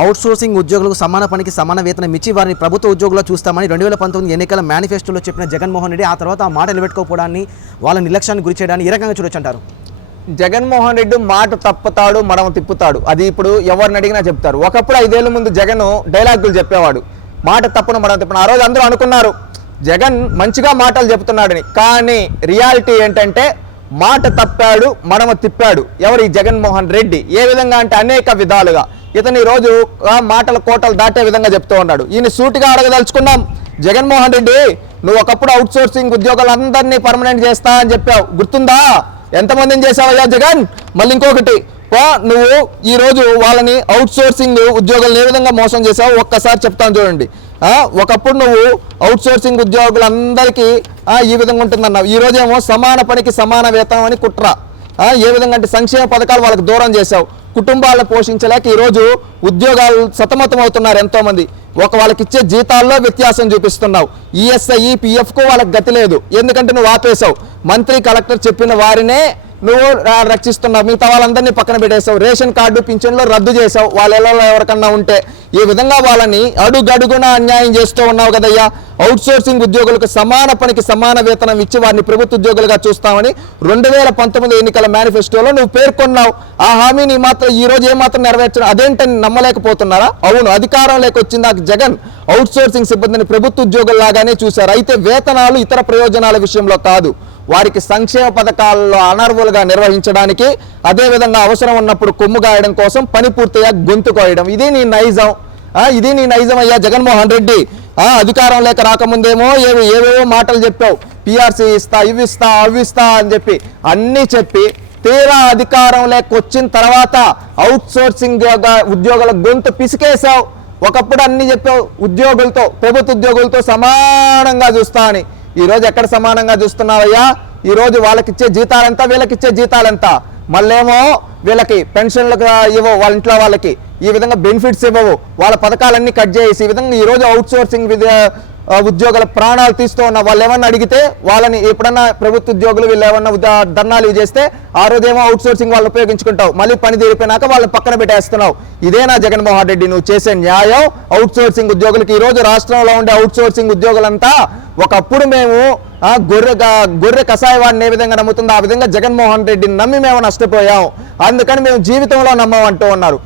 Outsourcing ఉద్యోగులకు సమాన పనికి సమాన వేతనం ఇచ్చి వారిని ప్రభుత్వ ఉద్యోగుల్లో చూస్తామని 2019 ఎన్నికల మేనిఫెస్టోలో చెప్పిన జగన్మోహన్ రెడ్డి ఆ తర్వాత ఆ మాట నిలబెట్టుకోవడాన్ని వాళ్ళ నిర్లక్ష్యాన్ని గురి చేయడాన్ని ఏ రకంగా చూడొచ్చు అంటారు? జగన్మోహన్ రెడ్డి మాట తప్పుతాడు, మడమ తిప్పుతాడు. అది ఇప్పుడు ఎవరిని అడిగినా చెప్తారు. ఒకప్పుడు 5 ఏళ్ల ముందు జగన్ డైలాగులు చెప్పేవాడు, మాట తప్పును మడమ తిప్పును. ఆ రోజు అందరూ అనుకున్నారు జగన్ మంచిగా మాటలు చెప్తున్నాడని. కానీ రియాలిటీ ఏంటంటే మాట తప్పాడు, మడమ తిప్పాడు. ఎవరు? ఈ జగన్మోహన్ రెడ్డి. ఏ విధంగా అంటే అనేక విధాలుగా ఇతని రోజు మాటల కోటలు దాటే విధంగా చెప్తూ ఉన్నాడు. ఈయన సూటిగా అడగదలుచుకున్నాం, జగన్మోహన్ రెడ్డి నువ్వు ఒకప్పుడు అవుట్సోర్సింగ్ ఉద్యోగులందరినీ పర్మనెంట్ చేస్తా అని చెప్పావు, గుర్తుందా? ఎంతమందిని చేసావయ్యా జగన్? మళ్ళీ ఇంకొకటి, నువ్వు ఈ రోజు వాళ్ళని అవుట్సోర్సింగ్ ఉద్యోగులను ఏ విధంగా మోసం చేసావు ఒక్కసారి చెప్తాను చూడండి. ఒకప్పుడు నువ్వు అవుట్సోర్సింగ్ ఉద్యోగులందరికీ ఈ విధంగా ఉంటుందన్నావు. ఈ రోజేమో సమాన పనికి సమాన వేతనం అని కుట్ర. ఏ విధంగా అంటే సంక్షేమ పథకాలు వాళ్ళకి దూరం చేశావు. కుటుంబాలను పోషించలేక ఈరోజు ఉద్యోగాలు సతమతం అవుతున్నారు ఎంతోమంది. వాళ్ళకి ఇచ్చే జీతాల్లో వ్యత్యాసం చూపిస్తున్నావు. ఈఎస్ఐ పిఎఫ్కు వాళ్ళకి గతి లేదు, ఎందుకంటే నువ్వు ఆపేశావు. మంత్రి కలెక్టర్ చెప్పిన వారినే నువ్వు రక్షిస్తున్నావు, మిగతా వాళ్ళందరినీ పక్కన పెట్టేశావు. రేషన్ కార్డు పింఛన్లో రద్దు చేసావు వాళ్ళ ఇళ్లలో ఎవరికన్నా ఉంటే. ఈ విధంగా వాళ్ళని అడుగడుగున అన్యాయం చేస్తూ ఉన్నావు కదయ్యా. అవుట్సోర్సింగ్ ఉద్యోగులకు సమాన పనికి సమాన వేతనం ఇచ్చి వారిని ప్రభుత్వ ఉద్యోగులుగా చూస్తామని 2019 ఎన్నికల మేనిఫెస్టోలో నువ్వు పేర్కొన్నావు. ఆ హామీని మాత్రం ఈ రోజు ఏమాత్రం నెరవేర్చడం అదేంటని నమ్మలేకపోతున్నారా? అవును, అధికారంలోకి వచ్చిందాక జగన్ అవుట్సోర్సింగ్ సిబ్బందిని ప్రభుత్వ ఉద్యోగుల్లాగానే చూశారు. అయితే వేతనాలు ఇతర ప్రయోజనాల విషయంలో కాదు, వారికి సంక్షేమ పథకాల్లో అనర్వులుగా నిర్వహించడానికి, అదేవిధంగా అవసరం ఉన్నప్పుడు కొమ్ము గాయడం కోసం పని పూర్తిగా గొంతు కోయడం. ఇది నీ నైజం. ఇది నీ నైజం అయ్యా జగన్మోహన్ రెడ్డి. అధికారం లేక రాకముందేమో ఏవేవో మాటలు చెప్పావు, పిఆర్సీ ఇస్తా, ఇవి ఇస్తా, అవి ఇస్తా అని చెప్పి అన్నీ చెప్పి తీరా అధికారం లేక వచ్చిన తర్వాత అవుట్సోర్సింగ్ ఉద్యోగుల గొంతు పిసికేసావు. ఒకప్పుడు అన్ని చెప్పావు, ఉద్యోగులతో ప్రభుత్వ ఉద్యోగులతో సమానంగా చూస్తా అని. ఈరోజు ఎక్కడ సమానంగా చూస్తున్నావయ్యా? ఈరోజు వాళ్ళకిచ్చే జీతాలెంత, వీళ్ళకిచ్చే జీతాలెంత? మళ్ళేమో వీళ్ళకి పెన్షన్లకు ఇవ్వవు, వాళ్ళ ఇంట్లో వాళ్ళకి ఈ విధంగా బెనిఫిట్స్ ఇవ్వవు, వాళ్ళ పథకాలన్నీ కట్ చేసి ఈ విధంగా ఈరోజు అవుట్సోర్సింగ్ ఉద్యోగుల ప్రాణాలు తీస్తూ ఉన్న వాళ్ళు ఏమన్నా అడిగితే వాళ్ళని ఎప్పుడన్నా ప్రభుత్వ ఉద్యోగులు వీళ్ళు ఏమన్నా ధర్నాలు చేస్తే ఆ రోజేమో అవుట్సోర్సింగ్ వాళ్ళు ఉపయోగించుకుంటావు, మళ్ళీ పని తీరిపోయినాక వాళ్ళని పక్కన పెట్టేస్తున్నావు. ఇదేనా జగన్మోహన్ రెడ్డి నువ్వు చేసే న్యాయం అవుట్సోర్సింగ్ ఉద్యోగులకి? ఈరోజు రాష్ట్రంలో ఉండే అవుట్సోర్సింగ్ ఉద్యోగులంతా ఒకప్పుడు మేము గొర్రె కషాయవాడిని ఏ విధంగా నమ్ముతుందో ఆ విధంగా జగన్మోహన్ రెడ్డిని నమ్మి మేము నష్టపోయాం, అందుకని మేము జీవితంలో నమ్మమంటూ ఉన్నారు.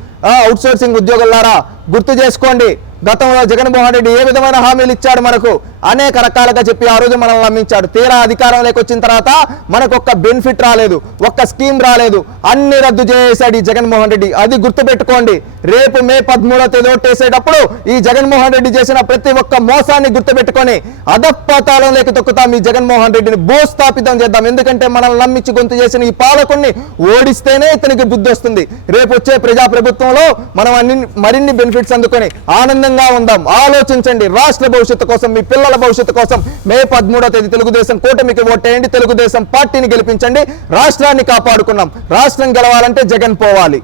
అవుట్సోర్సింగ్ ఉద్యోగులారా గుర్తు చేసుకోండి, గతంలో జగన్మోహన్ రెడ్డి ఏ విధమైన హామీలు ఇచ్చాడు మనకు, అనేక రకాలుగా చెప్పి ఆ రోజు మనల్ని నమ్మించాడు. తీరా అధికారంలోకి వచ్చిన తర్వాత మనకు ఒక్క బెనిఫిట్ రాలేదు, ఒక్క స్కీమ్ రాలేదు, అన్ని రద్దు చేశాడు ఈ జగన్మోహన్ రెడ్డి. అది గుర్తుపెట్టుకోండి. రేపు మే 13వ తేదీ ఓటేసేటప్పుడు ఈ జగన్మోహన్ రెడ్డి చేసిన ప్రతి ఒక్క మోసాన్ని గుర్తుపెట్టుకొని అధపాతాళంలోకి తొక్కుతాం. ఈ జగన్మోహన్ రెడ్డిని భూస్థాపితం చేద్దాం. ఎందుకంటే మనల్ని నమ్మించి గొంతు చేసిన ఈ పాలకుడిని ఓడిస్తేనే ఇతనికి బుద్ధి వస్తుంది. రేపు వచ్చే ప్రజాప్రభుత్వంలో మనం మరిన్ని బెనిఫిట్స్ అందుకొని ఆనందంగా ఉందాం. ఆలోచించండి, రాష్ట్ర భవిష్యత్తు కోసం, మీ పిల్లల భవిష్యత్తు కోసం మే 13వ తేదీ తెలుగుదేశం కూటమికి ఓటేయండి, తెలుగుదేశం పార్టీని గెలిపించండి. రాష్ట్రాన్ని కాపాడుకున్నాం. రాష్ట్రం గెలవాలంటే జగన్ పోవాలి.